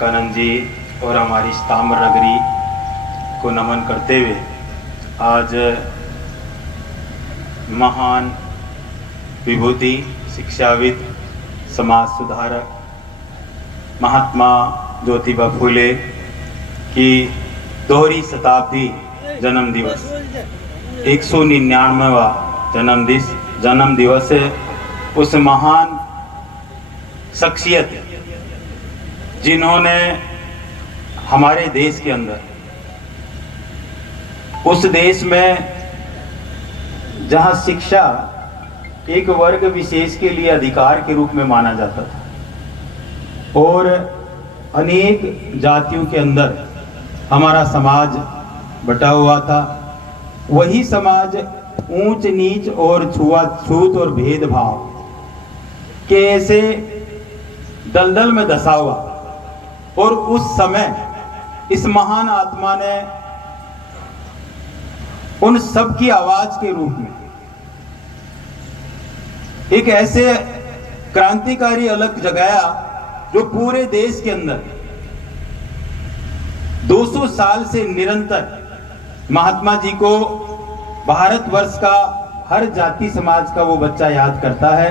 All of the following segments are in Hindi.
विवेकानंद जी और हमारी ताम्र नगरी को नमन करते हुए आज महान विभूति, शिक्षाविद, समाज सुधारक महात्मा ज्योतिबा फूले की दोहरी शताब्दी जन्म दिवस 199वां जन्म दिवस है उस महान शख्सियत जिन्होंने हमारे देश के अंदर, उस देश में जहां शिक्षा एक वर्ग विशेष के लिए अधिकार के रूप में माना जाता था और अनेक जातियों के अंदर हमारा समाज बटा हुआ था, वही समाज ऊंच नीच और छूत और भेदभाव के ऐसे दलदल में धंसा हुआ। और उस समय इस महान आत्मा ने उन सब की आवाज के रूप में एक ऐसे क्रांतिकारी अलग जगाया जो पूरे देश के अंदर 200 साल से निरंतर महात्मा जी को भारतवर्ष का हर जाति समाज का वो बच्चा याद करता है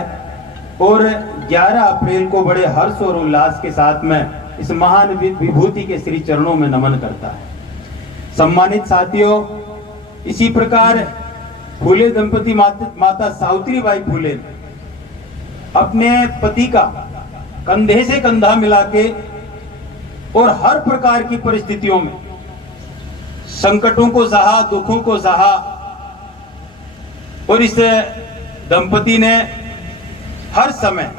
और 11 अप्रैल को बड़े हर्ष और उल्लास के साथ में इस महान विभूति के श्री चरणों में नमन करता है। सम्मानित साथियों, इसी प्रकार फूले दंपति माता सावित्रीबाई फूले अपने पति का कंधे से कंधा मिला के और हर प्रकार की परिस्थितियों में संकटों को सहा, दुखों को सहा और इस दंपति ने हर समय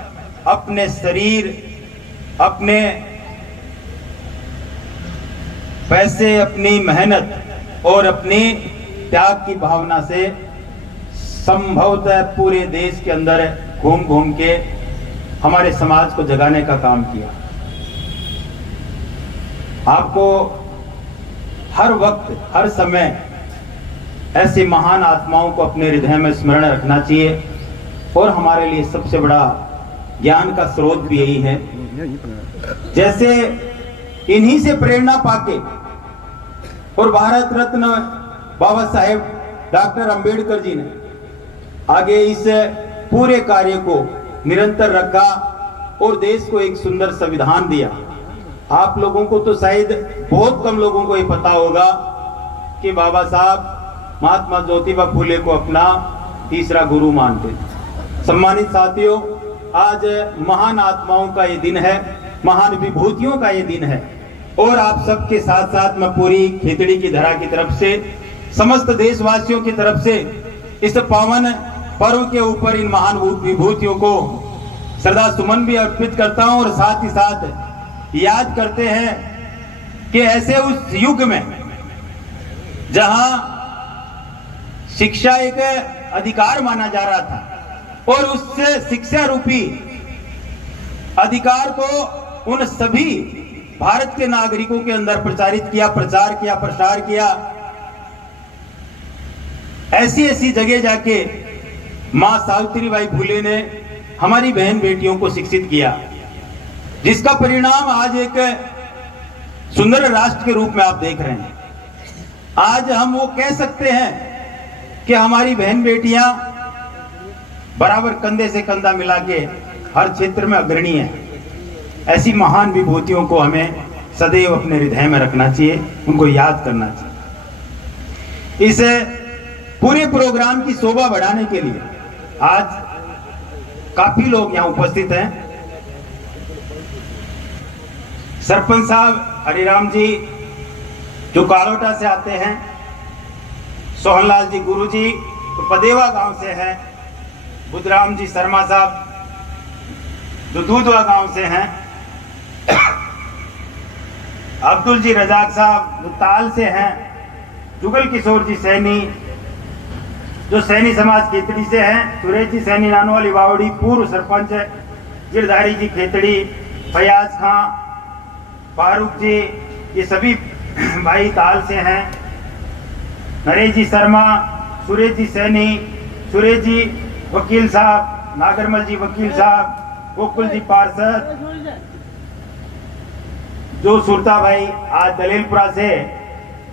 अपने शरीर, अपने पैसे, अपनी मेहनत और अपनी त्याग की भावना से संभवतः पूरे देश के अंदर घूम घूम के हमारे समाज को जगाने का काम किया। आपको हर वक्त, हर समय ऐसी महान आत्माओं को अपने हृदय में स्मरण रखना चाहिए और हमारे लिए सबसे बड़ा ज्ञान का स्रोत भी यही है। जैसे इन्हीं से प्रेरणा पाके और भारत रत्न बाबा साहेब डॉक्टर अंबेडकर जी ने आगे इस पूरे कार्य को निरंतर रखा और देश को एक सुंदर संविधान दिया। आप लोगों को तो शायद बहुत कम लोगों को ये पता होगा कि बाबा साहब महात्मा ज्योतिबा फूले को अपना तीसरा गुरु मानते थे। सम्मानित साथियों, आज महान आत्माओं का ये दिन है, महान विभूतियों का ये दिन है और आप सबके साथ साथ मैं पूरी खेतड़ी की धरा की तरफ से, समस्त देशवासियों की तरफ से इस पावन पर्व के ऊपर इन महान विभूतियों को श्रद्धा सुमन भी अर्पित करता हूं और साथ ही साथ याद करते हैं कि ऐसे उस युग में जहां शिक्षा एक अधिकार माना जा रहा था और उससे शिक्षा रूपी अधिकार को उन सभी भारत के नागरिकों के अंदर प्रचारित किया, प्रचार किया, प्रसार किया। ऐसी ऐसी जगह जाके मां सावित्रीबाई फूले ने हमारी बहन बेटियों को शिक्षित किया, जिसका परिणाम आज एक सुंदर राष्ट्र के रूप में आप देख रहे हैं। आज हम वो कह सकते हैं कि हमारी बहन बेटियां बराबर कंधे से कंधा मिला के हर क्षेत्र में अग्रणी है। ऐसी महान विभूतियों को हमें सदैव अपने हृदय में रखना चाहिए, उनको याद करना चाहिए। इस पूरे प्रोग्राम की शोभा बढ़ाने के लिए आज काफी लोग यहाँ उपस्थित हैं। सरपंच साहब हरिराम जी जो कालोटा से आते हैं, सोहनलाल जी गुरु जी तो पदेवा गांव से हैं, बुद्धराम जी शर्मा साहब जो दूधवा गांव से हैं, अब्दुल जी रजाक साहब जो ताल से हैं, जुगल किशोर जी सैनी जो सैनी समाज खेतड़ी से हैं, सुरेश जी सैनी नानोवाली बावड़ी पूर्व सरपंच, गिरधारी जी खेतड़ी, फयाज खां, फारूक जी, ये सभी भाई ताल से हैं, नरेश जी शर्मा, सुरेश जी सैनी, सुरेश जी वकील साहब, नागरमल जी वकील साहब, गोकुल जी पार्षद, जो सुरता भाई आज दलेलपुरा से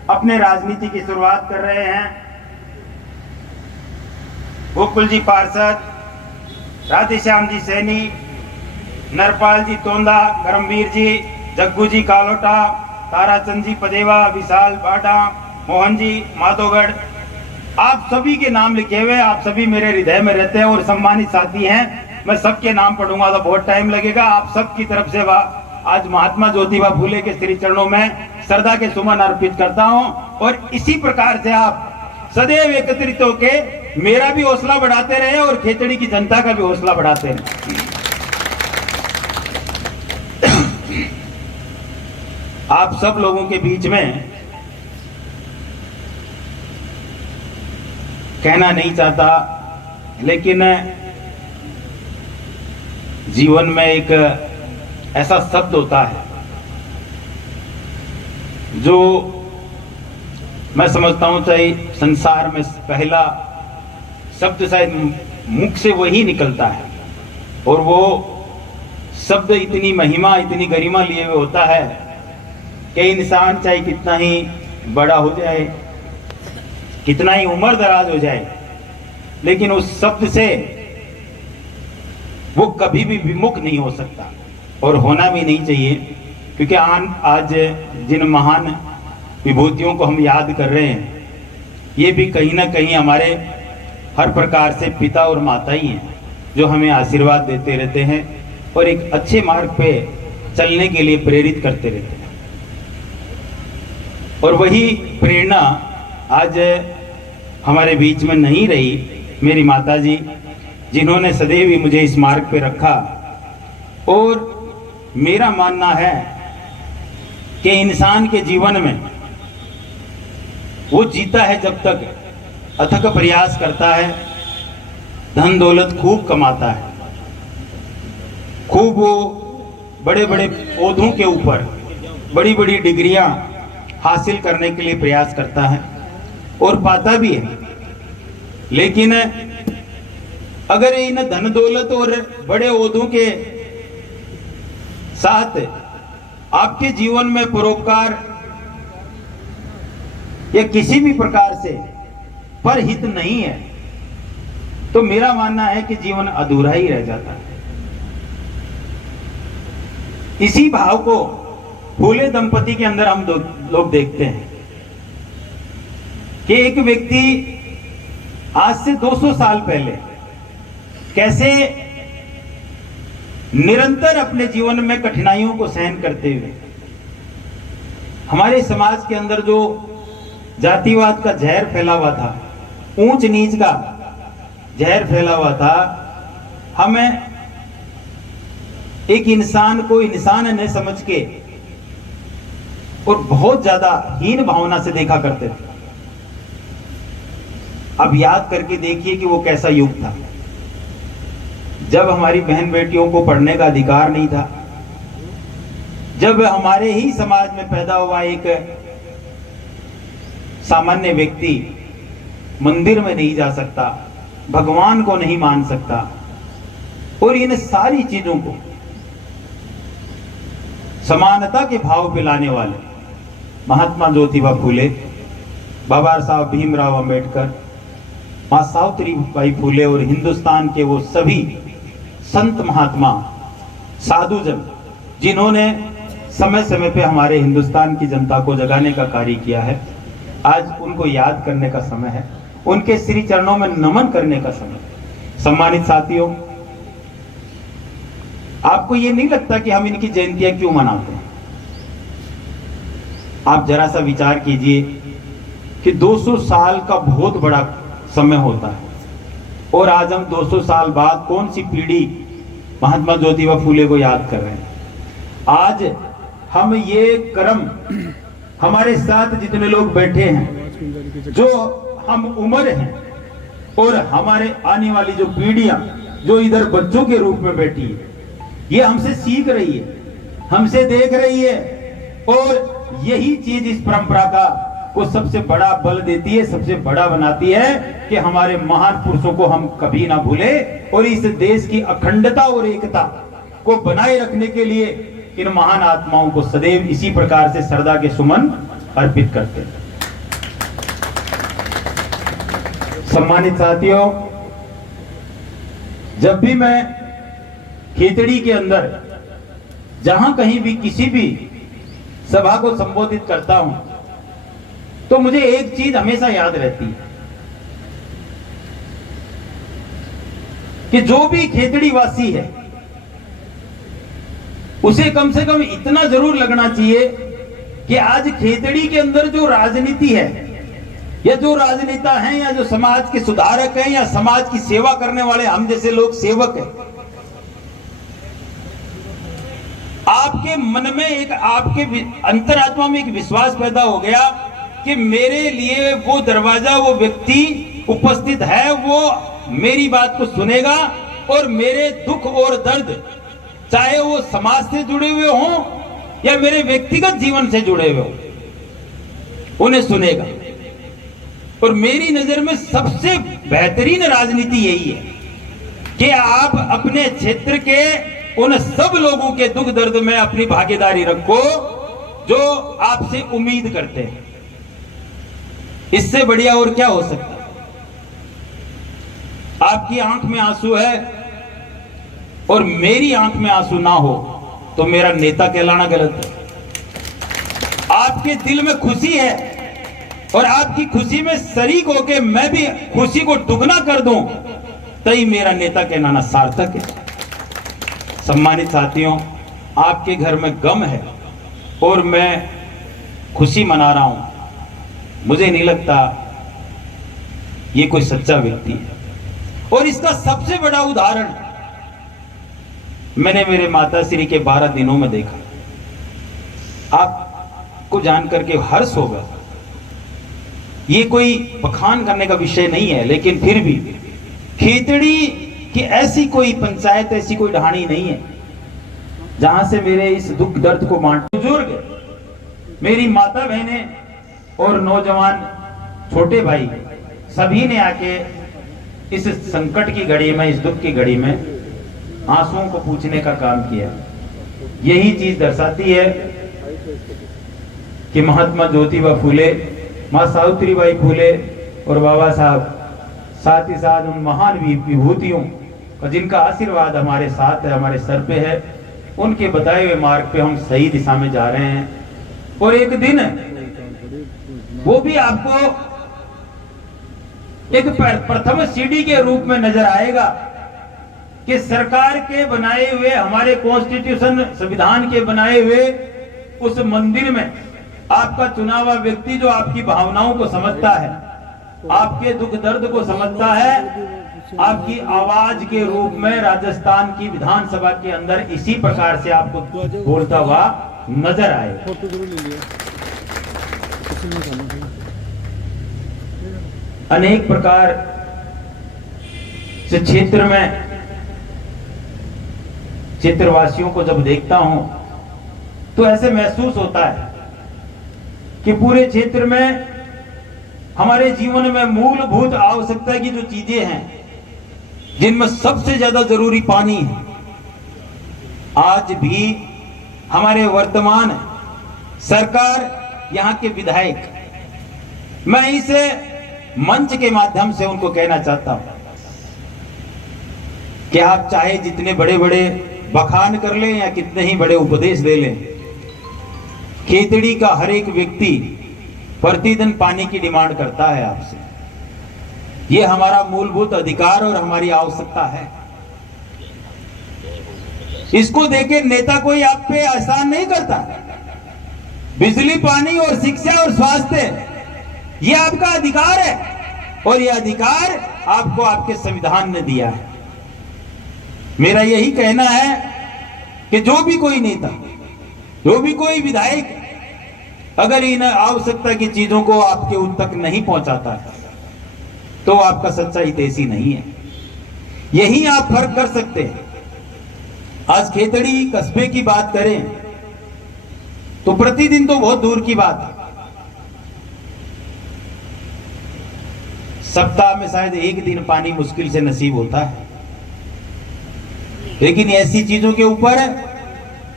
अपने राजनीति की शुरुआत कर रहे हैं, गोकुल जी पार्षद, राधेश्याम जी सैनी, नरपाल जी तोंदा, करमवीर जी, जग्गू जी कालोटा, ताराचंद जी पदेवा, विशाल बाडा, मोहन जी माधोगढ़, आप सभी के नाम लिखे हुए, आप सभी मेरे हृदय में रहते हैं और सम्मानित साथी हैं। मैं सबके नाम पढ़ूंगा तो बहुत टाइम लगेगा। आप सबकी तरफ से आज महात्मा ज्योतिबा फूले के श्री चरणों में श्रद्धा के सुमन अर्पित करता हूं और इसी प्रकार से आप सदैव एकत्रित होके मेरा भी हौसला बढ़ाते रहे और खेतड़ी की जनता का भी हौसला बढ़ाते रहे। आप सब लोगों के बीच में कहना नहीं चाहता, लेकिन जीवन में एक ऐसा शब्द होता है जो मैं समझता हूं चाहे संसार में पहला शब्द शायद मुख से वही निकलता है, और वो शब्द इतनी महिमा, इतनी गरिमा लिए हुए होता है कि इंसान चाहे कितना ही बड़ा हो जाए, कितना ही उम्र दराज हो जाए, लेकिन उस शब्द से वो कभी भी विमुख नहीं हो सकता और होना भी नहीं चाहिए। क्योंकि आज जिन महान विभूतियों को हम याद कर रहे हैं, ये भी कहीं ना कहीं हमारे हर प्रकार से पिता और माता ही हैं, जो हमें आशीर्वाद देते रहते हैं और एक अच्छे मार्ग पे चलने के लिए प्रेरित करते रहते हैं। और वही प्रेरणा आज हमारे बीच में नहीं रही मेरी माता जी, जिन्होंने सदैव ही मुझे इस मार्ग पे रखा। और मेरा मानना है कि इंसान के जीवन में वो जीता है जब तक अथक प्रयास करता है, धन दौलत खूब कमाता है, खूब वो बड़े बड़े पौधों के ऊपर बड़ी बड़ी डिग्रियां हासिल करने के लिए प्रयास करता है और पाता भी है। लेकिन अगर इन धन दौलत और बड़े ओहदों के साथ आपके जीवन में परोपकार या किसी भी प्रकार से परहित नहीं है, तो मेरा मानना है कि जीवन अधूरा ही रह जाता है। इसी भाव को फूले दंपति के अंदर हम लोग देखते हैं कि एक व्यक्ति आज से 200 साल पहले कैसे निरंतर अपने जीवन में कठिनाइयों को सहन करते हुए हमारे समाज के अंदर जो जातिवाद का जहर फैला हुआ था, ऊंच नीच का जहर फैला हुआ था, हमें एक इंसान को इंसान न समझ के और बहुत ज्यादा हीन भावना से देखा करते थे। अब याद करके देखिए कि वो कैसा युग था, जब हमारी बहन बेटियों को पढ़ने का अधिकार नहीं था, जब हमारे ही समाज में पैदा हुआ एक सामान्य व्यक्ति मंदिर में नहीं जा सकता, भगवान को नहीं मान सकता, और इन सारी चीजों को समानता के भाव पे लाने वाले महात्मा ज्योतिबा फूले, बाबा साहब भीमराव अंबेडकर, मां सावित्रीबाई फूले और हिंदुस्तान के वो सभी संत महात्मा साधुजन जिन्होंने समय समय पे हमारे हिंदुस्तान की जनता को जगाने का कार्य किया है, आज उनको याद करने का समय है, उनके श्री चरणों में नमन करने का समय है। सम्मानित साथियों, आपको ये नहीं लगता कि हम इनकी जयंतियां क्यों मनाते हैं? आप जरा सा विचार कीजिए कि 200 साल का बहुत बड़ा समय होता है, और आज हम 200 साल बाद कौन सी पीढ़ी महात्मा ज्योतिबा फूले को याद कर रहे हैं। आज हम ये कर्म, हमारे साथ जितने लोग बैठे हैं, जो हम उम्र हैं, और हमारे आने वाली जो पीढ़ियां जो इधर बच्चों के रूप में बैठी है, ये हमसे सीख रही है, हमसे देख रही है, और यही चीज इस परंपरा का को सबसे बड़ा बल देती है, सबसे बड़ा बनाती है कि हमारे महान पुरुषों को हम कभी ना भूले, और इस देश की अखंडता और एकता को बनाए रखने के लिए इन महान आत्माओं को सदैव इसी प्रकार से श्रद्धा के सुमन अर्पित करते हैं। सम्मानित साथियों, जब भी मैं खेतड़ी के अंदर जहां कहीं भी किसी भी सभा को संबोधित करता हूं तो मुझे एक चीज हमेशा याद रहती है कि जो भी खेतड़ी वासी है उसे कम से कम इतना जरूर लगना चाहिए कि आज खेतड़ी के अंदर जो राजनीति है या जो राजनेता हैं या जो समाज के सुधारक हैं या समाज की सेवा करने वाले हम जैसे लोग सेवक हैं, आपके मन में एक, आपके अंतरात्मा में एक विश्वास पैदा हो गया कि मेरे लिए वो दरवाजा, वो व्यक्ति उपस्थित है, वो मेरी बात को सुनेगा और मेरे दुख और दर्द, चाहे वो समाज से जुड़े हुए हों या मेरे व्यक्तिगत जीवन से जुड़े हुए हों, उन्हें सुनेगा। और मेरी नजर में सबसे बेहतरीन राजनीति यही है कि आप अपने क्षेत्र के उन सब लोगों के दुख दर्द में अपनी भागीदारी रखो जो आपसे उम्मीद करते हैं। इससे बढ़िया और क्या हो सकता है? आपकी आंख में आंसू है और मेरी आंख में आंसू ना हो तो मेरा नेता कहलाना गलत है। आपके दिल में खुशी है और आपकी खुशी में शरीक होकर मैं भी खुशी को दुगना कर दूं तो ही मेरा नेता कहलाना सार्थक है। सम्मानित साथियों, आपके घर में गम है और मैं खुशी मना रहा हूं, मुझे नहीं लगता ये कोई सच्चा व्यक्ति है। और इसका सबसे बड़ा उदाहरण मैंने मेरे माताश्री के 12 दिनों में देखा। आपको जानकर के हर्ष होगा। ये कोई बखान करने का विषय नहीं है, लेकिन फिर भी खेतड़ी की ऐसी कोई पंचायत, ऐसी कोई ढाणी नहीं है जहां से मेरे इस दुख दर्द को बांट। बुजुर्ग, मेरी माता बहनें और नौजवान छोटे भाई सभी ने आके इस संकट की घड़ी में, इस दुख की घड़ी में आंसुओं को पूछने का काम किया। यही चीज दर्शाती है कि महात्मा ज्योतिबा फूले, मां सावित्रीबाई फूले और बाबा साहब, साथ ही साथ उन महान विभूतियों का जिनका आशीर्वाद हमारे साथ है, हमारे सर पे है, उनके बताए हुए मार्ग पे हम सही दिशा में जा रहे हैं। और एक दिन वो भी आपको एक प्रथम सीढ़ी के रूप में नजर आएगा कि सरकार के बनाए हुए, हमारे कॉन्स्टिट्यूशन संविधान के बनाए हुए उस मंदिर में आपका चुना हुआ व्यक्ति जो आपकी भावनाओं को समझता है, आपके दुख दर्द को समझता है, आपकी आवाज के रूप में राजस्थान की विधानसभा के अंदर इसी प्रकार से आपको बोलता हुआ नजर आए। अनेक प्रकार से क्षेत्र में क्षेत्रवासियों को जब देखता हूं तो ऐसे महसूस होता है कि पूरे क्षेत्र में हमारे जीवन में मूलभूत आवश्यकता की जो चीजें हैं, जिनमें सबसे ज्यादा जरूरी पानी है, आज भी हमारे वर्तमान सरकार, यहाँ के विधायक, मैं इसे मंच के माध्यम से उनको कहना चाहता हूं कि आप चाहे जितने बड़े बड़े बखान कर लें या कितने ही बड़े उपदेश दे लें, खेतड़ी का हर एक व्यक्ति प्रतिदिन पानी की डिमांड करता है आपसे। यह हमारा मूलभूत अधिकार और हमारी आवश्यकता है। इसको देके नेता कोई आप पे एहसान नहीं करता। बिजली, पानी और शिक्षा और स्वास्थ्य, यह आपका अधिकार है और यह अधिकार आपको आपके संविधान ने दिया है। मेरा यही कहना है कि जो भी कोई नेता, जो भी कोई विधायक अगर इन आवश्यकता की चीजों को आपके उन तक नहीं पहुंचाता है तो आपका सच्चा हितैषी नहीं है। यही आप फर्क कर सकते हैं। आज खेतड़ी कस्बे की बात करें तो प्रतिदिन तो बहुत दूर की बात है, सप्ताह में शायद एक दिन पानी मुश्किल से नसीब होता है। लेकिन ऐसी चीजों के ऊपर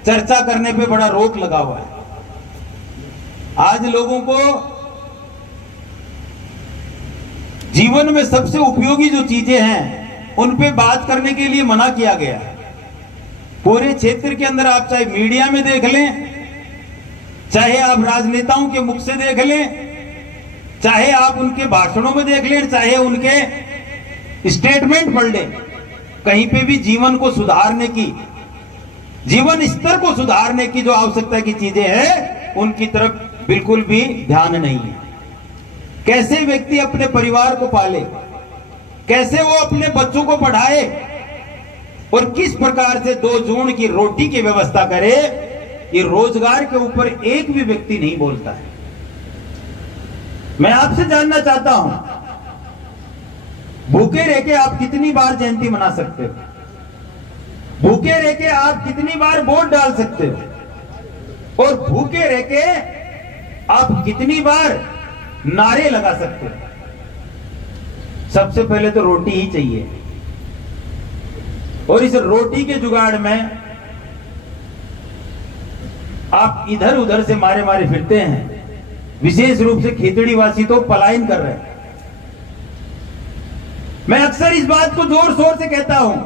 चर्चा करने पे बड़ा रोक लगा हुआ है। आज लोगों को जीवन में सबसे उपयोगी जो चीजें हैं उन पे बात करने के लिए मना किया गया है। पूरे क्षेत्र के अंदर आप चाहे मीडिया में देख लें, चाहे आप राजनेताओं के मुख से देख लें, चाहे आप उनके भाषणों में देख लें, चाहे उनके स्टेटमेंट पढ़ लें, कहीं पे भी जीवन को सुधारने की, जीवन स्तर को सुधारने की जो आवश्यकता की चीजें हैं उनकी तरफ बिल्कुल भी ध्यान नहीं है। कैसे व्यक्ति अपने परिवार को पाले, कैसे वो अपने बच्चों को पढ़ाए और किस प्रकार से 2 जून की रोटी की व्यवस्था करे, ये रोजगार के ऊपर एक भी व्यक्ति नहीं बोलता है। मैं आपसे जानना चाहता हूं, भूखे रह के आप कितनी बार जयंती मना सकते हो? भूखे रह के आप कितनी बार वोट डाल सकते हो? और भूखे रह के आप कितनी बार नारे लगा सकते हो? सबसे पहले तो रोटी ही चाहिए, और इस रोटी के जुगाड़ में आप इधर उधर से मारे मारे फिरते हैं। विशेष रूप से खेतड़ीवासी तो पलायन कर रहे हैं। मैं अक्सर इस बात को जोर शोर से कहता हूं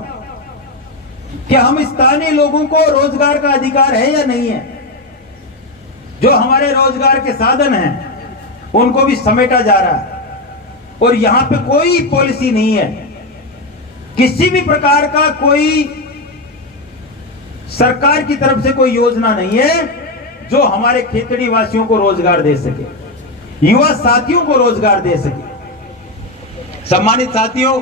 कि हम स्थानीय लोगों को रोजगार का अधिकार है या नहीं है। जो हमारे रोजगार के साधन हैं उनको भी समेटा जा रहा है, और यहां पे कोई पॉलिसी नहीं है, किसी भी प्रकार का कोई सरकार की तरफ से कोई योजना नहीं है जो हमारे खेतड़ी वासियों को रोजगार दे सके, युवा साथियों को रोजगार दे सके। सम्मानित साथियों,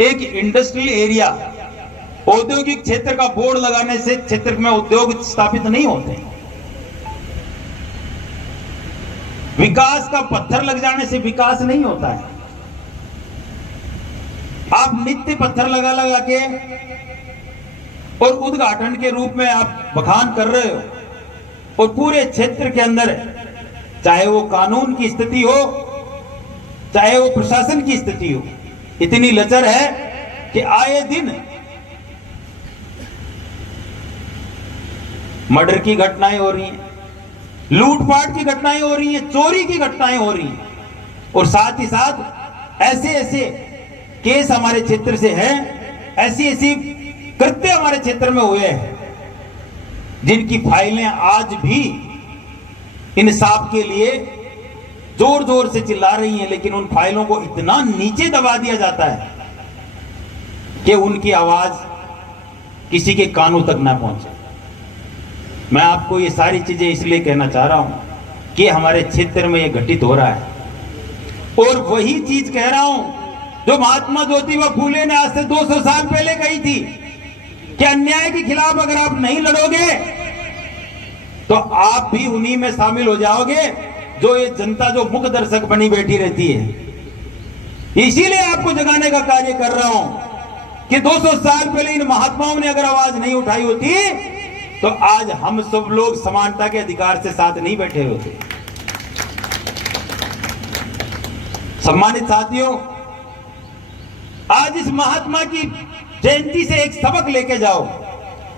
एक इंडस्ट्रियल एरिया, औद्योगिक क्षेत्र का बोर्ड लगाने से क्षेत्र में उद्योग स्थापित नहीं होते। विकास का पत्थर लग जाने से विकास नहीं होता है। आप नित्य पत्थर लगा लगा के और उद्घाटन के रूप में आप बखान कर रहे हो, और पूरे क्षेत्र के अंदर चाहे वो कानून की स्थिति हो, चाहे वो प्रशासन की स्थिति हो, इतनी लचर है कि आए दिन मर्डर की घटनाएं हो रही हैं, लूटपाट की घटनाएं हो रही हैं, चोरी की घटनाएं हो रही हैं, और साथ ही साथ ऐसे ऐसे केस हमारे क्षेत्र से हैं, ऐसी ऐसी कृत्य हमारे क्षेत्र में हुए हैं जिनकी फाइलें आज भी इंसाफ के लिए जोर जोर से चिल्ला रही हैं, लेकिन उन फाइलों को इतना नीचे दबा दिया जाता है कि उनकी आवाज किसी के कानों तक ना पहुंचे। मैं आपको ये सारी चीजें इसलिए कहना चाह रहा हूं कि हमारे क्षेत्र में ये घटित हो रहा है, और वही चीज कह रहा हूं जो महात्मा ज्योतिबा फूले ने आज से 200 साल पहले कही थी कि अन्याय के खिलाफ अगर आप नहीं लड़ोगे तो आप भी उन्हीं में शामिल हो जाओगे जो ये जनता जो मुख्य दर्शक बनी बैठी रहती है। इसीलिए आपको जगाने का कार्य कर रहा हूं कि 200 साल पहले इन महात्माओं ने अगर आवाज नहीं उठाई होती तो आज हम सब लोग समानता के अधिकार से साथ नहीं बैठे होते। सम्मानित साथियों, आज इस महात्मा की जयंती से एक सबक लेके जाओ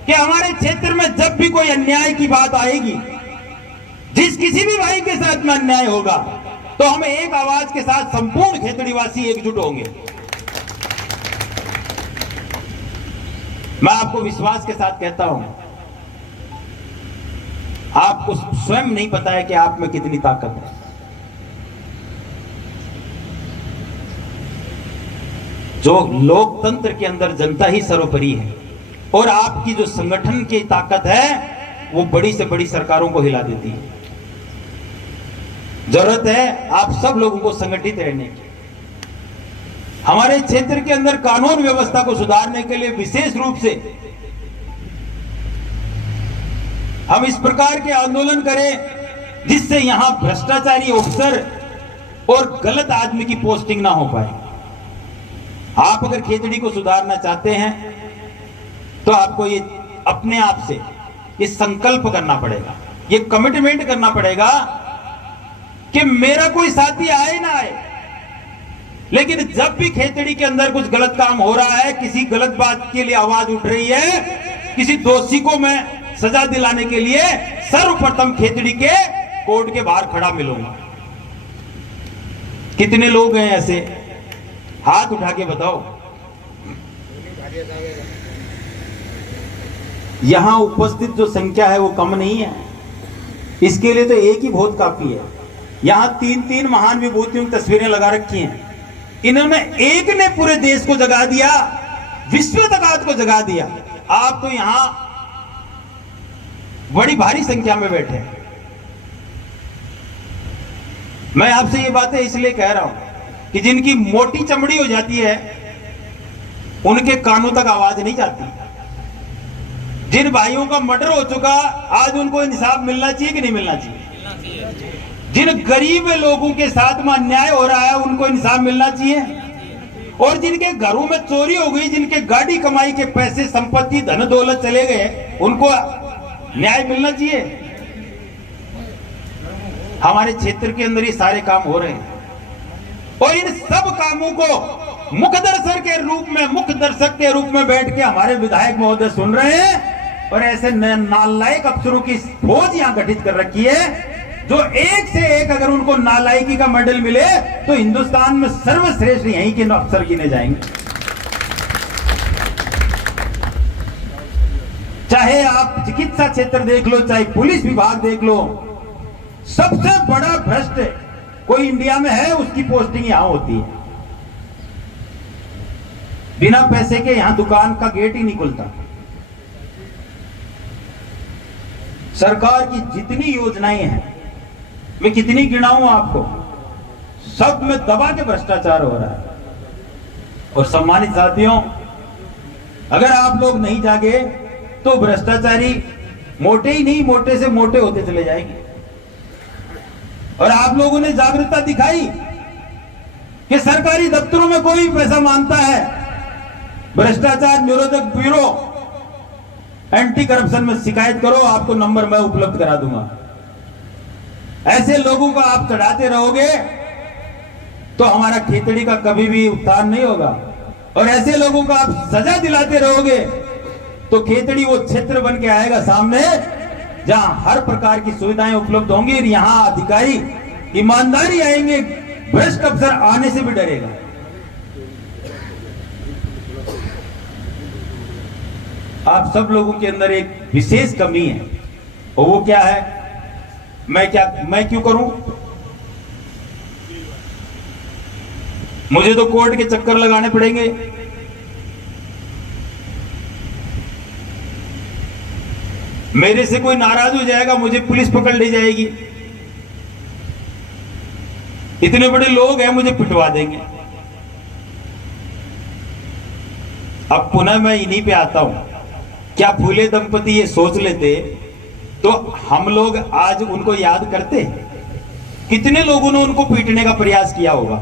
कि हमारे क्षेत्र में जब भी कोई अन्याय की बात आएगी, जिस किसी भी भाई के साथ में अन्याय होगा, तो हम एक आवाज के साथ संपूर्ण खेतड़ीवासी एकजुट होंगे। मैं आपको विश्वास के साथ कहता हूं, आपको स्वयं नहीं पता है कि आप में कितनी ताकत है। जो लोकतंत्र के अंदर जनता ही सर्वोपरि है, और आपकी जो संगठन की ताकत है वो बड़ी से बड़ी सरकारों को हिला देती है। जरूरत है आप सब लोगों को संगठित रहने की। हमारे क्षेत्र के अंदर कानून व्यवस्था को सुधारने के लिए विशेष रूप से हम इस प्रकार के आंदोलन करें जिससे यहां भ्रष्टाचारी अफसर और गलत आदमी की पोस्टिंग ना हो पाए। आप अगर खेतड़ी को सुधारना चाहते हैं तो आपको ये अपने आप से ये संकल्प करना पड़ेगा, ये कमिटमेंट करना पड़ेगा कि मेरा कोई साथी आए ना आए, लेकिन जब भी खेतड़ी के अंदर कुछ गलत काम हो रहा है, किसी गलत बात के लिए आवाज उठ रही है, किसी दोषी को मैं सजा दिलाने के लिए सर्वप्रथम खेतड़ी के कोर्ट के बाहर खड़ा मिलूंगा। कितने लोग हैं ऐसे? हाथ उठा के बताओ। यहां उपस्थित जो संख्या है वो कम नहीं है, इसके लिए तो एक ही बहुत काफी है। यहां 3-3 महान विभूतियों की तस्वीरें लगा रखी हैं। इन्होंने एक ने पूरे देश को जगा दिया, विश्व जगत को जगा दिया। आप तो यहां बड़ी भारी संख्या में बैठे हैं। मैं आपसे ये बातें इसलिए कह रहा हूं कि जिनकी मोटी चमड़ी हो जाती है उनके कानों तक आवाज नहीं जाती। जिन भाइयों का मर्डर हो चुका, आज उनको इंसाफ मिलना चाहिए कि नहीं मिलना चाहिए? जिन गरीब लोगों के साथ में अन्याय हो रहा है उनको इंसाफ मिलना चाहिए। और जिनके घरों में चोरी हो गई, जिनके गाड़ी कमाई के पैसे, संपत्ति, धन दौलत चले गए, उनको न्याय मिलना चाहिए। हमारे क्षेत्र के अंदर ये सारे काम हो रहे हैं और इन सब कामों को मुख्य दर्शक के रूप में बैठ के हमारे विधायक महोदय सुन रहे हैं। और ऐसे नालायक अफसरों की फौज यहां गठित कर रखी है जो एक से एक, अगर उनको नालायकी का मेडल मिले तो हिंदुस्तान में सर्वश्रेष्ठ यहीं के अफसर गिने जाएंगे। चाहे आप चिकित्सा क्षेत्र देख लो, चाहे पुलिस विभाग देख लो, सबसे बड़ा भ्रष्ट कोई इंडिया में है उसकी पोस्टिंग यहां होती है। बिना पैसे के यहां दुकान का गेट ही नहीं खुलता। सरकार की जितनी योजनाएं हैं, मैं कितनी गिनाऊं आपको, सब में दबा के भ्रष्टाचार हो रहा है। और सम्मानित साथियों, अगर आप लोग नहीं जागे तो भ्रष्टाचारी मोटे ही नहीं, मोटे से मोटे होते चले जाएंगे। और आप लोगों ने जागरूकता दिखाई कि सरकारी दफ्तरों में कोई पैसा मांगता है, भ्रष्टाचार निरोधक ब्यूरो एंटी करप्शन में शिकायत करो, आपको नंबर मैं उपलब्ध करा दूंगा। ऐसे लोगों को आप चढ़ाते रहोगे तो हमारा खेतड़ी का कभी भी उत्थान नहीं होगा। और ऐसे लोगों को आप सजा दिलाते रहोगे तो खेतड़ी वो क्षेत्र बन के आएगा सामने जहां हर प्रकार की सुविधाएं उपलब्ध होंगी। यहां अधिकारी ईमानदारी आएंगे, भ्रष्ट अफसर आने से भी डरेगा। आप सब लोगों के अंदर एक विशेष कमी है और वो क्या है? मैं क्यों करूं? मुझे तो कोर्ट के चक्कर लगाने पड़ेंगे। मेरे से कोई नाराज हो जाएगा, मुझे पुलिस पकड़ ले जाएगी। इतने बड़े लोग हैं, मुझे पिटवा देंगे। अब पुनः मैं इन्हीं पे आता हूं। क्या फूले दंपति ये सोच लेते तो हम लोग आज उनको याद करते? कितने लोगों ने उनको पीटने का प्रयास किया होगा।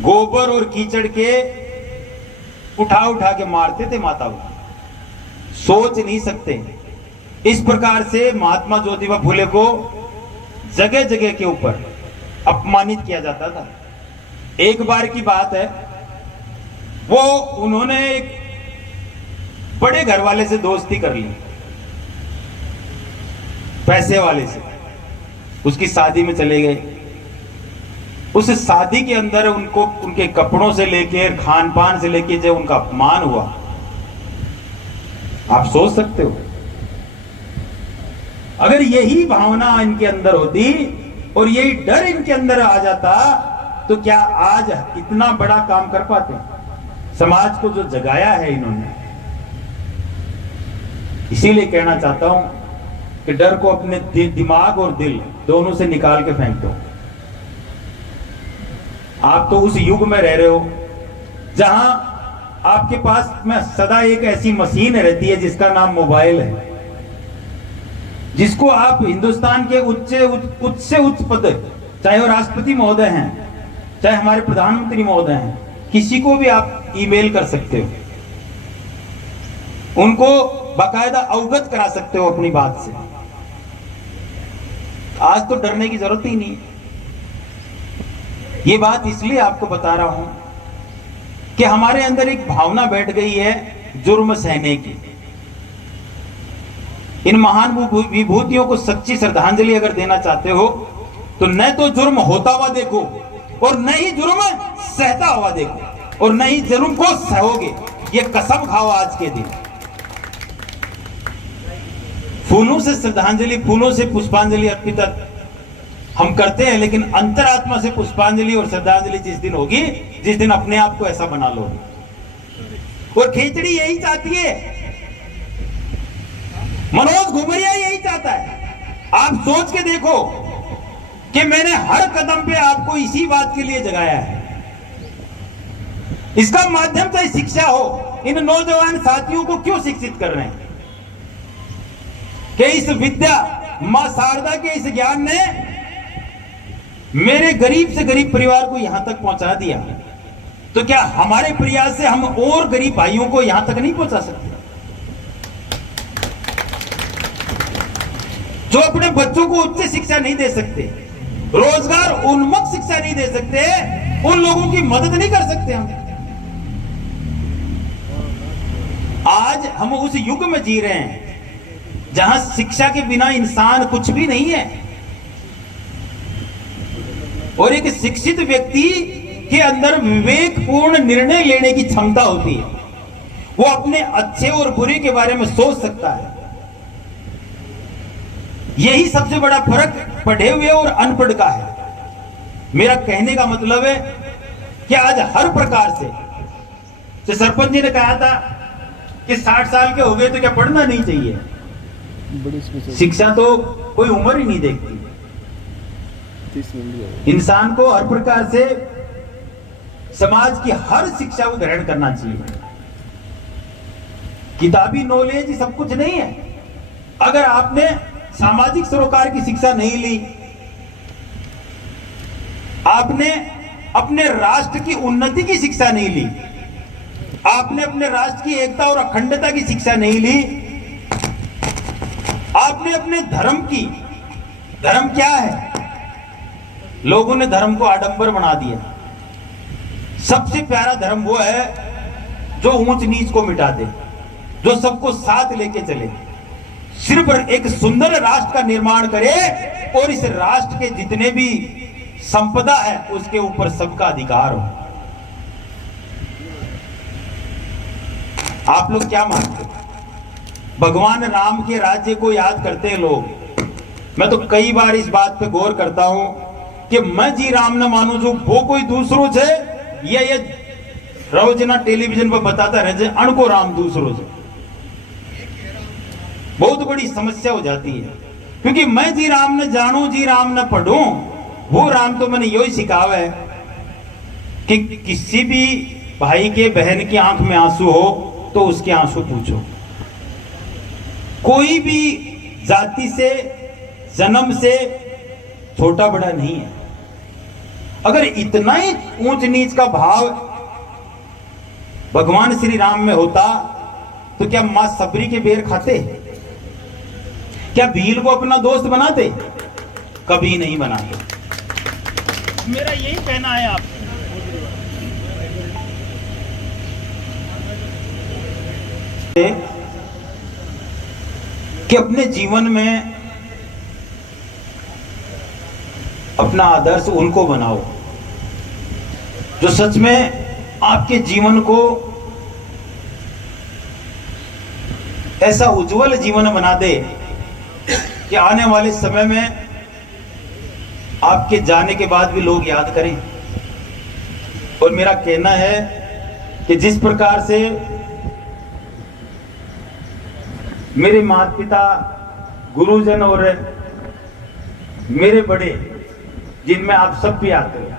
गोबर और कीचड़ के उठा उठा के मारते थे माता को। सोच नहीं सकते। इस प्रकार से महात्मा ज्योतिबा फूले को जगह जगह के ऊपर अपमानित किया जाता था। एक बार की बात है, वो उन्होंने एक बड़े घर वाले से दोस्ती कर ली, पैसे वाले से। उसकी शादी में चले गए। उस शादी के अंदर उनको उनके कपड़ों से लेकर, खान पान से लेकर जब उनका अपमान हुआ, आप सोच सकते हो अगर यही भावना इनके अंदर होती और यही डर इनके अंदर आ जाता तो क्या आज इतना बड़ा काम कर पाते? समाज को जो जगाया है इन्होंने। इसीलिए कहना चाहता हूं कि डर को अपने दिमाग और दिल दोनों से निकाल के फेंक दो। आप तो उस युग में रह रहे हो जहां आपके पास में सदा एक ऐसी मशीन रहती है जिसका नाम मोबाइल है, जिसको आप हिंदुस्तान के उच्च से उच्च पद, चाहे वो राष्ट्रपति महोदय हैं, चाहे हमारे प्रधानमंत्री महोदय हैं, किसी को भी आप ईमेल कर सकते हो, उनको बाकायदा अवगत करा सकते हो अपनी बात से। आज तो डरने की जरूरत ही नहीं। ये बात इसलिए आपको बता रहा हूं कि हमारे अंदर एक भावना बैठ गई है, जुर्म सहने की। इन महान विभूतियों को सच्ची श्रद्धांजलि अगर देना चाहते हो तो न तो जुर्म होता हुआ देखो और न ही जुर्म सहता हुआ देखो और न ही जुर्म को सहोगे। ये कसम खाओ आज के दिन। फूलों से श्रद्धांजलि, फूलों से पुष्पांजलि अर्पित हम करते हैं, लेकिन अंतरात्मा से पुष्पांजलि और श्रद्धांजलि जिस दिन होगी, जिस दिन अपने आप को ऐसा बना लो। और खिचड़ी यही चाहती है, मनोज घुमरिया यही चाहता है। आप सोच के देखो कि मैंने हर कदम पे आपको इसी बात के लिए जगाया है। इसका माध्यम से शिक्षा हो। इन नौजवान साथियों को क्यों शिक्षित कर रहे हैं कि इस विद्या, मां शारदा के इस ज्ञान ने मेरे गरीब से गरीब परिवार को यहां तक पहुंचा दिया, तो क्या हमारे प्रयास से हम और गरीब भाइयों को यहां तक नहीं पहुंचा सकते? जो अपने बच्चों को उच्च शिक्षा नहीं दे सकते, रोजगार उन्मुख शिक्षा नहीं दे सकते, उन लोगों की मदद नहीं कर सकते हम। आज हम उस युग में जी रहे हैं जहां शिक्षा के बिना इंसान कुछ भी नहीं है। और एक शिक्षित व्यक्ति के अंदर विवेकपूर्ण निर्णय लेने की क्षमता होती है। वो अपने अच्छे और बुरे के बारे में सोच सकता है। यही सबसे बड़ा फर्क पढ़े हुए और अनपढ़ का है। मेरा कहने का मतलब है कि आज हर प्रकार से, तो सरपंच जी ने कहा था कि 60 साल के हो गए तो क्या पढ़ना नहीं चाहिए? शिक्षा तो कोई उम्र ही नहीं देखती। इंसान को हर प्रकार से समाज की हर शिक्षा को ग्रहण करना चाहिए। किताबी नॉलेज सब कुछ नहीं है। अगर आपने सामाजिक सरोकार की शिक्षा नहीं ली, आपने अपने राष्ट्र की उन्नति की शिक्षा नहीं ली, आपने अपने राष्ट्र की एकता और अखंडता की शिक्षा नहीं ली, आपने अपने धर्म की, धर्म क्या है? लोगों ने धर्म को आडंबर बना दिया। सबसे प्यारा धर्म वो है जो ऊंच नीच को मिटा दे, जो सबको साथ लेके चले, सिर्फ एक सुंदर राष्ट्र का निर्माण करे और इस राष्ट्र के जितने भी संपदा है उसके ऊपर सबका अधिकार हो। आप लोग क्या मानते हो? भगवान राम के राज्य को याद करते हैं लोग। मैं तो कई बार इस बात पे गौर करता हूं कि मैं जी राम न मानू जो वो कोई दूसरों से, ये रोजना टेलीविजन पर बताता रहे अणको राम दूसरों से। बहुत बड़ी समस्या हो जाती है, क्योंकि मैं जी राम न जानू, जी राम न पढ़ूं। वो राम तो मैंने यही सिखावा है कि किसी भी भाई के बहन की आंख में आंसू हो तो उसके आंसू पूछो। कोई भी जाति से, जन्म से छोटा बड़ा नहीं है। अगर इतना ही ऊंच नीच का भाव भगवान श्री राम में होता तो क्या मां सबरी के बेर खाते? क्या भील को अपना दोस्त बनाते? कभी नहीं बनाते। मेरा यही कहना है आपसे कि अपने जीवन में अपना आदर्श उनको बनाओ जो सच में आपके जीवन को ऐसा उज्जवल जीवन बना दे कि आने वाले समय में आपके जाने के बाद भी लोग याद करें। और मेरा कहना है कि जिस प्रकार से मेरे माता पिता, गुरुजन और मेरे बड़े, जिनमें आप सब भी आते हैं,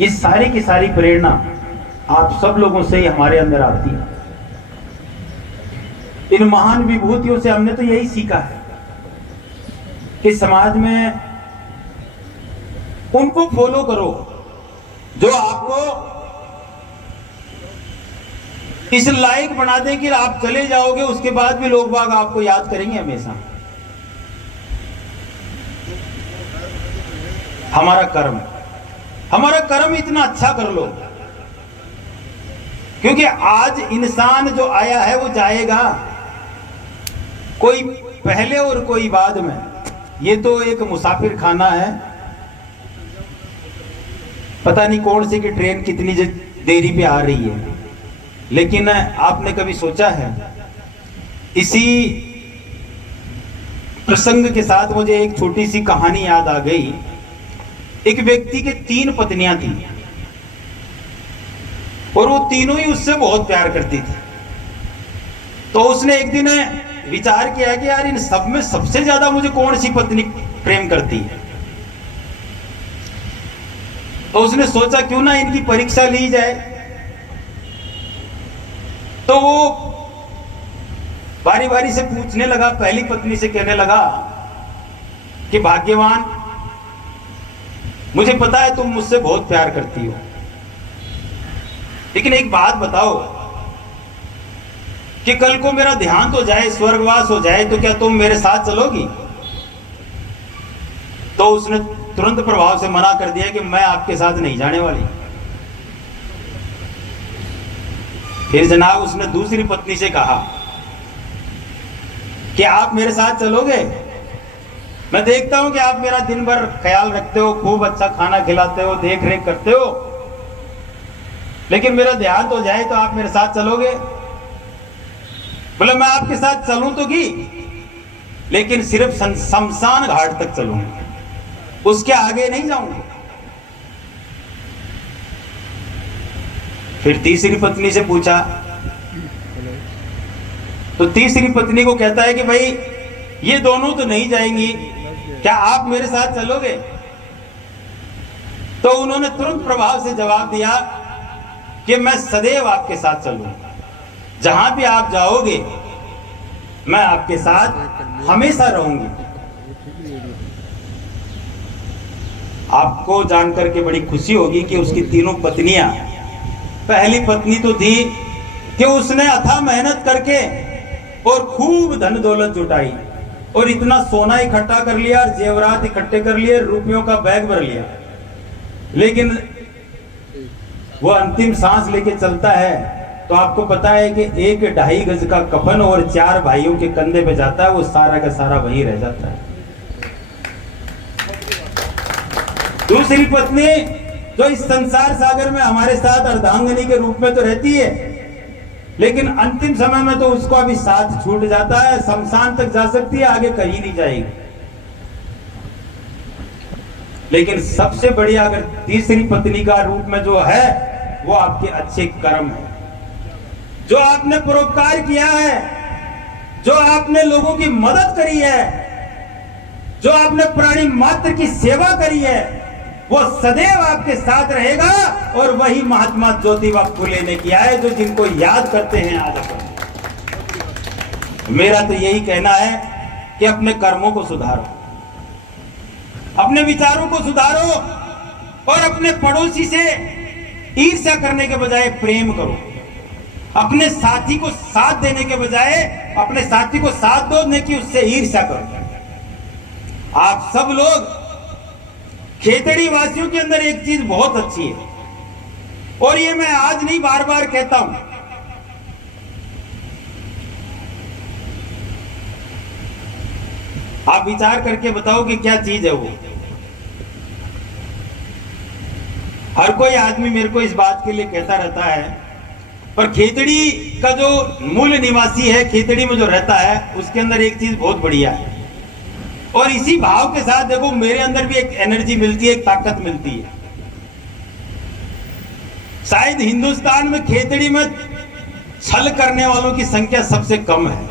ये सारी की सारी प्रेरणा आप सब लोगों से ही हमारे अंदर आती है। इन महान विभूतियों से हमने तो यही सीखा है कि समाज में उनको फॉलो करो जो आपको इस लायक बना दे कि आप चले जाओगे उसके बाद भी लोग बाग आपको याद करेंगे हमेशा। हमारा कर्म इतना अच्छा कर लो क्योंकि आज इंसान जो आया है वो जाएगा, कोई पहले और कोई बाद में। ये तो एक मुसाफिर खाना है, पता नहीं कौन सी की ट्रेन कितनी देरी पे आ रही है। लेकिन आपने कभी सोचा है, इसी प्रसंग के साथ मुझे एक छोटी सी कहानी याद आ गई। एक व्यक्ति के 3 पत्नियां थी और वो तीनों ही उससे बहुत प्यार करती थी। तो उसने एक दिन विचार किया कि यार इन सब में सबसे ज्यादा मुझे कौन सी पत्नी प्रेम करती है। तो उसने सोचा क्यों ना इनकी परीक्षा ली जाए। तो वो बारी बारी से पूछने लगा। पहली पत्नी से कहने लगा कि भाग्यवान, मुझे पता है तुम मुझसे बहुत प्यार करती हो, लेकिन एक बात बताओ कि कल को मेरा देहांत हो जाए, स्वर्गवास हो जाए, तो क्या तुम मेरे साथ चलोगी? तो उसने तुरंत प्रभाव से मना कर दिया कि मैं आपके साथ नहीं जाने वाली। फिर जनाब उसने दूसरी पत्नी से कहा कि आप मेरे साथ चलोगे? मैं देखता हूं कि आप मेरा दिन भर ख्याल रखते हो, खूब अच्छा खाना खिलाते हो, देख रेख करते हो, लेकिन मेरा देहांत हो जाए तो आप मेरे साथ चलोगे? बोले मैं आपके साथ चलूं तो की, लेकिन सिर्फ शमशान घाट तक चलूंगा, उसके आगे नहीं जाऊंगा। फिर तीसरी पत्नी से पूछा, तो तीसरी पत्नी को कहता है कि भाई ये दोनों तो नहीं जाएंगी, क्या आप मेरे साथ चलोगे? तो उन्होंने तुरंत प्रभाव से जवाब दिया कि मैं सदैव आपके साथ चलूंगा, जहां भी आप जाओगे मैं आपके साथ हमेशा रहूंगी। आपको जानकर के बड़ी खुशी होगी कि उसकी तीनों पत्नियां, पहली पत्नी तो थी कि उसने अथाह मेहनत करके और खूब धन दौलत जुटाई और इतना सोना इकट्ठा कर लिया और जेवरात इकट्ठे कर लिए, रुपयों का बैग भर लिया, लेकिन वो अंतिम सांस लेके चलता है तो आपको पता है कि 1-2.5 गज का कफन और 4 भाइयों के कंधे पे जाता है, वो सारा का सारा वही रह जाता है। दूसरी पत्नी जो इस संसार सागर में हमारे साथ अर्धांगिनी के रूप में तो रहती है, लेकिन अंतिम समय में तो उसको अभी साथ छूट जाता है, शमशान तक जा सकती है, आगे कहीं नहीं जाएगी। लेकिन सबसे बढ़िया अगर तीसरी पत्नी का रूप में जो है वो आपके अच्छे कर्म है, जो आपने परोपकार किया है, जो आपने लोगों की मदद करी है, जो आपने प्राणी मात्र की सेवा करी है, वो सदैव आपके साथ रहेगा। और वही महात्मा ज्योतिबा फुले ने किया है, जो जिनको याद करते हैं आज अपन। मेरा तो यही कहना है कि अपने कर्मों को सुधारो, अपने विचारों को सुधारो और अपने पड़ोसी से ईर्ष्या करने के बजाय प्रेम करो। अपने साथी को साथ देने के बजाय अपने साथी को साथ देने की उससे ईर्ष्या करो। आप सब लोग, खेतड़ी वासियों के अंदर एक चीज बहुत अच्छी है, और ये मैं आज नहीं बार बार कहता हूं, आप विचार करके बताओ कि क्या चीज है वो। हर कोई आदमी मेरे को इस बात के लिए कहता रहता है, पर खेतड़ी का जो मूल निवासी है, खेतड़ी में जो रहता है, उसके अंदर एक चीज बहुत बढ़िया है। और इसी भाव के साथ देखो मेरे अंदर भी एक एनर्जी मिलती है, एक ताकत मिलती है। शायद हिंदुस्तान में खेतड़ी में छल करने वालों की संख्या सबसे कम है,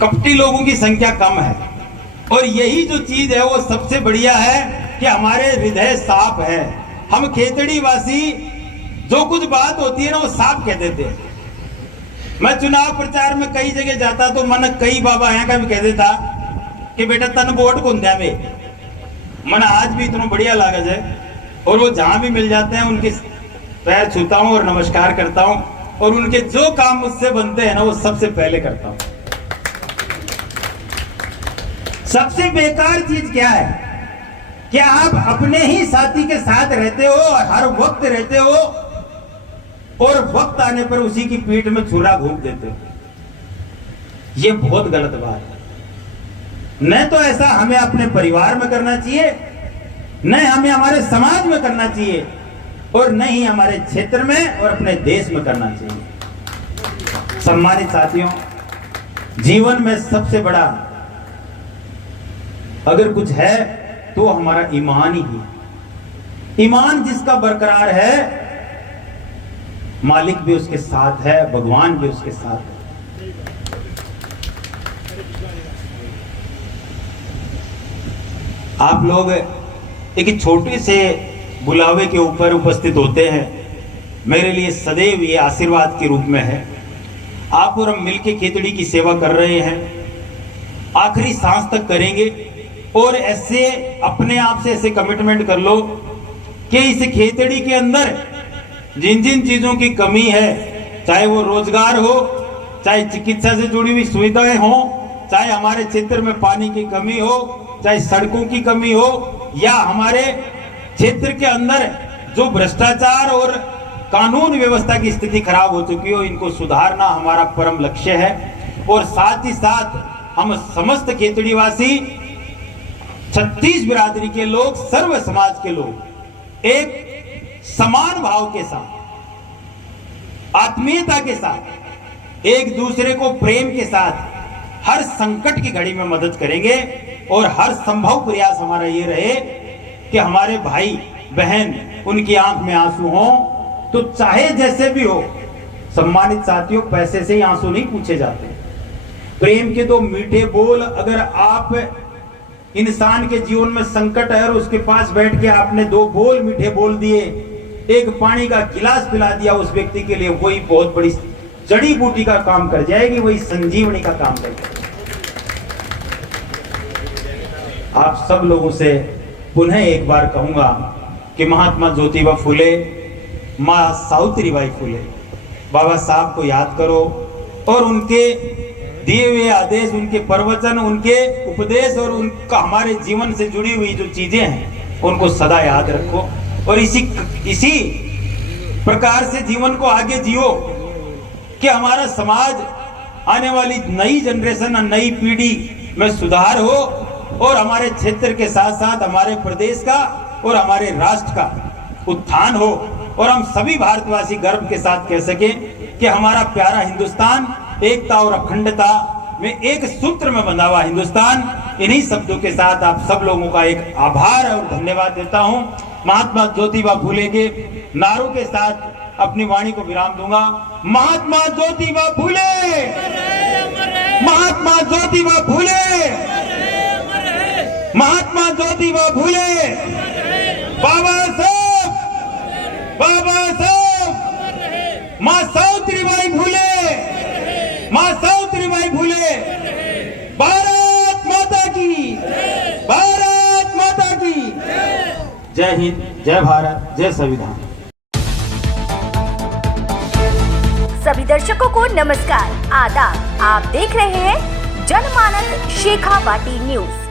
कपटी लोगों की संख्या कम है, और यही जो चीज है वो सबसे बढ़िया है कि हमारे हृदय साफ है। हम खेतड़ी वासी जो कुछ बात होती है ना वो साफ कह देते हैं। मैं चुनाव प्रचार में कई जगह जाता तो मन कई बाबा यहाँ का भी कह देता कि बेटा तन वोट को में मन आज भी इतना बढ़िया लागत है, और वो जहां भी मिल जाते हैं उनके पैर छूता हूं और नमस्कार करता हूं, और उनके जो काम मुझसे बनते हैं ना वो सबसे पहले करता हूं। सबसे बेकार चीज क्या है कि आप अपने ही साथी के साथ रहते हो और हर वक्त रहते हो, और वक्त आने पर उसी की पीठ में छुरा घूंप देते हो। ये बहुत गलत बात है। न तो ऐसा हमें अपने परिवार में करना चाहिए, न हमें हमारे समाज में करना चाहिए, और न ही हमारे क्षेत्र में और अपने देश में करना चाहिए। सम्मानित साथियों, जीवन में सबसे बड़ा अगर कुछ है तो हमारा ईमान ही है। ईमान जिसका बरकरार है, मालिक भी उसके साथ है, भगवान भी उसके साथ है। आप लोग एक छोटे से बुलावे के ऊपर उपस्थित होते हैं, मेरे लिए सदैव ये आशीर्वाद के रूप में है। आप और हम मिलके खेतड़ी की सेवा कर रहे हैं, आखिरी सांस तक करेंगे। और ऐसे अपने आप से ऐसे कमिटमेंट कर लो कि इस खेतड़ी के अंदर जिन जिन चीजों की कमी है, चाहे वो रोजगार हो, चाहे चिकित्सा से जुड़ी हुई सुविधाएं हो, चाहे हमारे क्षेत्र में पानी की कमी हो, चाहे सड़कों की कमी हो, या हमारे क्षेत्र के अंदर जो भ्रष्टाचार और कानून व्यवस्था की स्थिति खराब हो चुकी हो, इनको सुधारना हमारा परम लक्ष्य है। और साथ ही साथ हम समस्त खेतड़ीवासी, 36 बिरादरी के लोग, सर्व समाज के लोग एक समान भाव के साथ, आत्मीयता के साथ, एक दूसरे को प्रेम के साथ हर संकट की घड़ी में मदद करेंगे। और हर संभव प्रयास हमारा ये रहे कि हमारे भाई बहन, उनकी आंख में आंसू हो तो चाहे जैसे भी हो। सम्मानित साथियों, पैसे से ही आंसू नहीं पूछे जाते। प्रेम के दो मीठे बोल, अगर आप इंसान के जीवन में संकट है और उसके पास बैठ के आपने दो बोल मीठे बोल दिए, एक पानी का गिलास पिला दिया उस व्यक्ति के लिए, वही बहुत बड़ी जड़ी बूटी का काम कर जाएगी, वही संजीवनी का काम कर जाएगी। आप सब लोगों से पुनः एक बार कहूंगा कि महात्मा ज्योतिबा फुले, मां सावित्रीबाई फुले, बाबा साहब को याद करो और उनके दिए हुए आदेश, उनके प्रवचन, उनके उपदेश और उनका हमारे जीवन से जुड़ी हुई जो चीजें हैं उनको सदा याद रखो। और इसी प्रकार से जीवन को आगे जियो कि हमारा समाज, आने वाली नई जनरेशन, नई पीढ़ी में सुधार हो और हमारे क्षेत्र के साथ साथ हमारे प्रदेश का और हमारे राष्ट्र का उत्थान हो, और हम सभी भारतवासी गर्व के साथ कह सकें कि हमारा प्यारा हिंदुस्तान एकता और अखंडता में एक सूत्र में बंधा हुआ हिंदुस्तान। इन्हीं शब्दों के साथ आप सब लोगों का एक आभार और धन्यवाद देता हूं। महात्मा ज्योतिबा फुले के नारों के साथ अपनी वाणी को विराम दूंगा। महात्मा ज्योतिबा फुले, महात्मा ज्योतिबा फुले, महात्मा ज्योतिबा फुले, बाबा साहब, बाबा साहब, मां सावित्रीबाई फुले, मां सावित्रीबाई फुले। भारत माता की, भारत माता की जय हिंद, जय भारत, जय संविधान। सभी दर्शकों को नमस्कार, आदाब। आप देख रहे हैं जनमानस शेखावाटी न्यूज।